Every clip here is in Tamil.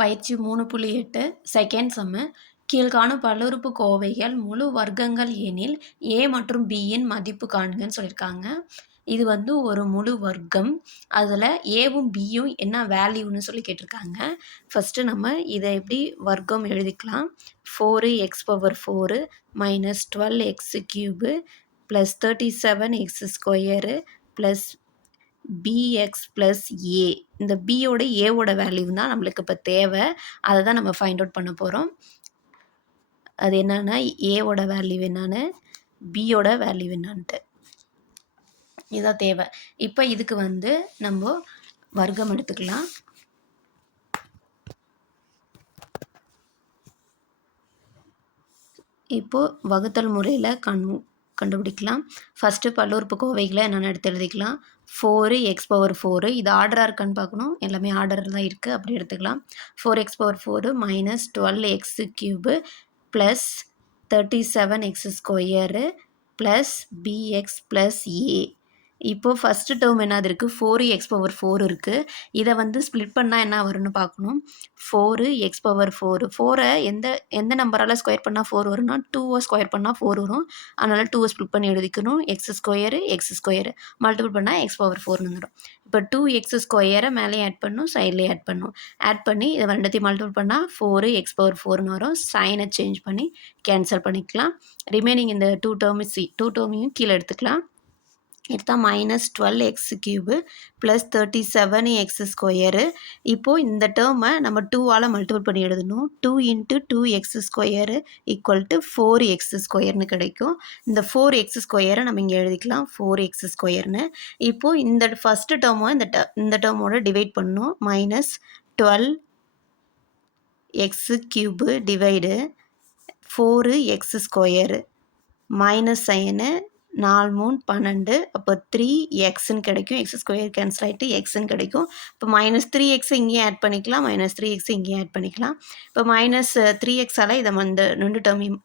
பயிற்சி மூணு புள்ளி எட்டு செகண்ட் சம்மு கீழ்காணும் பல்லுறுப்புக்கோவைகள் முழு வர்க்கங்கள் எனில் ஏ மற்றும் பியின் மதிப்பு காண்கன்னு சொல்லியிருக்காங்க. இது வந்து ஒரு முழு வர்க்கம். அதில் ஏவும் பியும் என்ன வேல்யூன்னு சொல்லி கேட்டிருக்காங்க. ஃபஸ்ட்டு நம்ம இதை எப்படி வர்க்கம் எழுதிக்கலாம்? Four x power four minus twelve x cube plus thirty seven x square plus b x plus a இந்த பியோட ஏவோட வேல்யூ தான் நம்மளுக்கு இப்போ தேவை. அதை தான் நம்ம ஃபைண்ட் அவுட் பண்ண போகிறோம் அது என்னென்னா ஏவோட வேல்யூ என்னென்னு பியோட வேல்யூ என்னான்ட்டு. இதுதான் தேவை. இப்போ இதுக்கு வந்து நம்ம வர்க்கம் எடுத்துக்கலாம். இப்போது வகுத்தல் முறையில் கண் கண்டுபிடிக்கலாம். ஃபஸ்ட்டு பல்லுறுப்பு கோவைகளை என்னென்னு எடுத்து எழுதிக்கலாம்? ஃபோரு எக்ஸ் பவர் ஃபோரு இது ஆர்டராக இருக்கான்னு பார்க்கணும். எல்லாமே ஆர்டரில் தான் இருக்குது அப்படி எடுத்துக்கலாம். Four x power four minus twelve x cube plus thirty seven x square plus b x plus a இப்போது ஃபஸ்ட்டு டேர்ம் என்னது இருக்குது ஃபோரு எக்ஸ் பவர் ஃபோர் இருக்குது இதை வந்து ஸ்ப்ளிட் பண்ணால் என்ன வரும்னு பார்க்கணும். ஃபோரு எக்ஸ் பவர் ஃபோரு ஃபோரை எந்த எந்த நம்பரால் ஸ்கொயர் பண்ணால் ஃபோர் வரும்னா டூவை ஸ்கொயர் பண்ணால் ஃபோர் வரும். அதனால் டூவை ஸ்ப்ளிட் பண்ணி எழுதிக்கணும். X square x square multiple பண்ணால் எக்ஸ் பவர் ஃபோர்னு வந்துடும். இப்போ டூ எக்ஸ் ஸ்கொயரை மேலே ஆட் பண்ணும் சைட்லேயே ஆட் பண்ணும். ஆட் பண்ணி இதை ரெண்டத்தையும் மல்டிபிள் பண்ணால் ஃபோரு எக்ஸ் பவர் ஃபோர்னு வரும். சைனை சேஞ்ச் பண்ணி கேன்சல் பண்ணிக்கலாம். ரிமைனிங் இந்த டூ டேர்ம் சி டூ டேர்மையும் கீழே எடுத்துக்கலாம். எடுத்தால் minus twelve x cube plus thirty seven x square இப்போது இந்த டேர்மை நம்ம டூவால் மல்டிபிள் பண்ணி எழுதணும். Two into two x square equal to four x ஸ்கொயர்னு கிடைக்கும். இந்த ஃபோர் எக்ஸ் ஸ்கொயரை நம்ம இங்கே எழுதிக்கலாம். ஃபோர் எக்ஸ் ஸ்கொயர்னு இப்போது இந்த ஃபஸ்ட்டு டேர்மை இந்த ட இந்த டேர்மோட டிவைட் பண்ணணும். Minus twelve x cube divide four x square minus sign நாலு மூணு பன்னெண்டு அப்போ த்ரீ எக்ஸ்ன்னு கிடைக்கும். எக்ஸ் ஸ்கொயர் கேன்சல் ஆகிட்டு எக்ஸ்ன்னு கிடைக்கும். இப்போ மைனஸ் த்ரீ எக்ஸ் இங்கேயும் ஆட் பண்ணிக்கலாம். மைனஸ் த்ரீ எக்ஸ் இங்கேயும் ஆட் பண்ணிக்கலாம். இப்போ மைனஸ் த்ரீ எக்ஸால் இதை வந்து ரெண்டு டேர்மையும்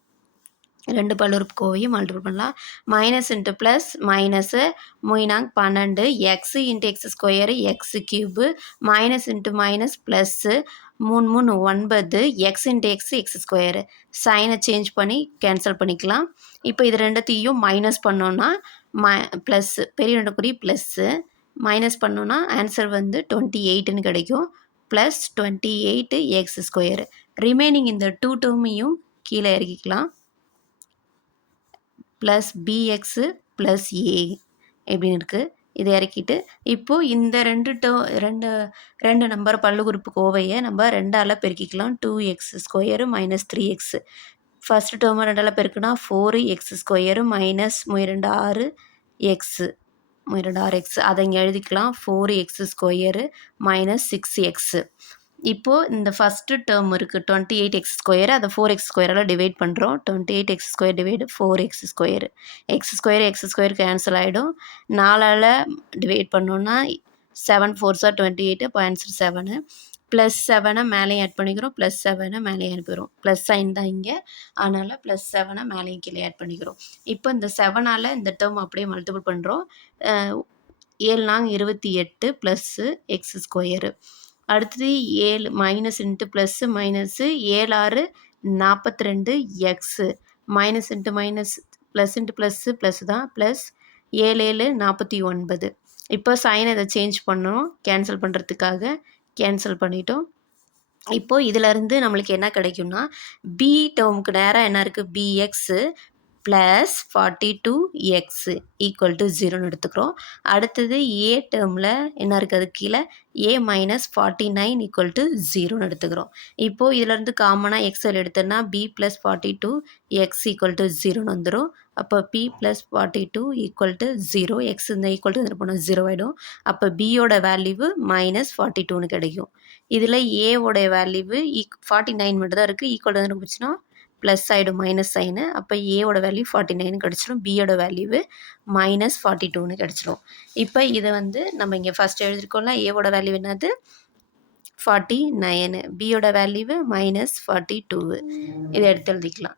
ரெண்டு பல்லுறுப்புக்கோவையும் மல்டிபிள் பண்ணலாம். மைனஸ் இன்ட்டு ப்ளஸ் மைனஸு மூணாங் பன்னெண்டு x into x square x cube minus into minus plus மூணு மூணு ஒன்பது x into x x square சைனை சேஞ்ச் பண்ணி கேன்சல் பண்ணிக்கலாம். இப்போ இது ரெண்டத்தையும் மைனஸ் பண்ணோன்னா ம ப்ளஸ்ஸு பெரிய ரெண்டு குறி ப்ளஸ்ஸு மைனஸ் பண்ணோன்னா ஆன்சர் வந்து டுவெண்ட்டி எயிட்டுன்னு கிடைக்கும். Plus twenty eight x square remaining இந்த டூ டூமையும் கீழே இறக்கிக்கலாம். Plus b x plus a எப்படின்னு இருக்குது இதை இறக்கிட்டு இப்போது இந்த ரெண்டு டோ ரெண்டு ரெண்டு நம்பர் பல்லுகுறுப்பு கோவையை நம்ம ரெண்டால் பெருக்கிக்கலாம். Two x square minus three x first டேர்மை ரெண்டால் பெருக்குனா ஃபோரு எக்ஸ் ஸ்கொயரு மைனஸ் ரெண்டு ஆறு எக்ஸு ரெண்டு ஆறு எக்ஸ் அதை இங்கே எழுதிக்கலாம். Four x square minus six x இப்போது இந்த ஃபஸ்ட்டு டேர்ம் இருக்குது டுவெண்ட்டி எயிட் எக்ஸ் ஸ்கொயர் அதை ஃபோர் எக்ஸ் ஸ்கொயரால் டிவைட் பண்ணுறோம் twenty eight x square divide four x square x square x square cancel ஆகிடும் நாலால் டிவைட் பண்ணோன்னா seven four sir twenty eight points seven plus செவனை மேலேயும் ஆட் பண்ணிக்கிறோம். ப்ளஸ் செவனை மேலேயும் அனுப்பிடுறோம் ப்ளஸ் சைன் தான் இங்கே. அதனால் ப்ளஸ் செவனை மேலேயும் கீழே ஆட் பண்ணிக்கிறோம். இப்போ இந்த செவனால் இந்த டேர்ம் அப்படியே மல்டிபிள் பண்ணுறோம் ஏழு நாங் இருபத்தி எட்டு ப்ளஸ்ஸு எக்ஸ் ஸ்கொயரு அடுத்தது ஏழு மைனஸ் இன்ட்டு ப்ளஸ்ஸு மைனஸு ஏழு ஆறு நாற்பத்தி ரெண்டு x minus into minus plus into plus plus தான் ப்ளஸ் ஏழு ஏழு நாற்பத்தி ஒன்பது. இப்போ சைன் இதை சேஞ்ச் பண்ணணும் கேன்சல் பண்ணுறதுக்காக கேன்சல் பண்ணிட்டோம். இப்போது இதிலருந்து நம்மளுக்கு என்ன கிடைக்கும்னா பி டேர்முக்கு நேராக என்ன இருக்குது b x plus forty two x equal to ஜீரோன்னு எடுத்துக்கிறோம். அடுத்தது ஏ டேர்மில் என்ன இருக்குது அது கீழே a minus forty nine equal to ஜீரோன்னு எடுத்துக்கிறோம். இப்போது இதிலேருந்து காமனாக எக்ஸல் எடுத்தோன்னா b plus forty two x equal to ஜீரோன்னு வந்துடும் அப்போ b plus forty two equal to zero x இந்த ஈக்குவல் டு போனால் ஜீரோ ஆகிடும் அப்போ பியோட வேல்யூவு மைனஸ் ஃபார்ட்டி டூன்னு கிடைக்கும். இதில் ஏவோடைய வேல்யூவு ஈக் ஃபார்ட்டி நைன் மட்டும் தான் இருக்குது ஈக்குவல் டு போச்சுன்னா ப்ளஸ் ஆகிடும் மைனஸ் சைனு அப்போ ஏவோட வேல்யூ ஃபார்ட்டி நைன் கிடச்சிடும். பியோட வேல்யூவு மைனஸ் ஃபார்ட்டி டூன்னு கிடச்சிடும். இப்போ இதை வந்து நம்ம இங்கே ஃபஸ்ட் எழுதிருக்கோம்ல ஏவோட வேல்யூ என்னது? ஃபார்ட்டி நைனு பியோட வேல்யூவு மைனஸ் ஃபார்ட்டி டூவு இதை எடுத்து எழுதிக்கலாம்.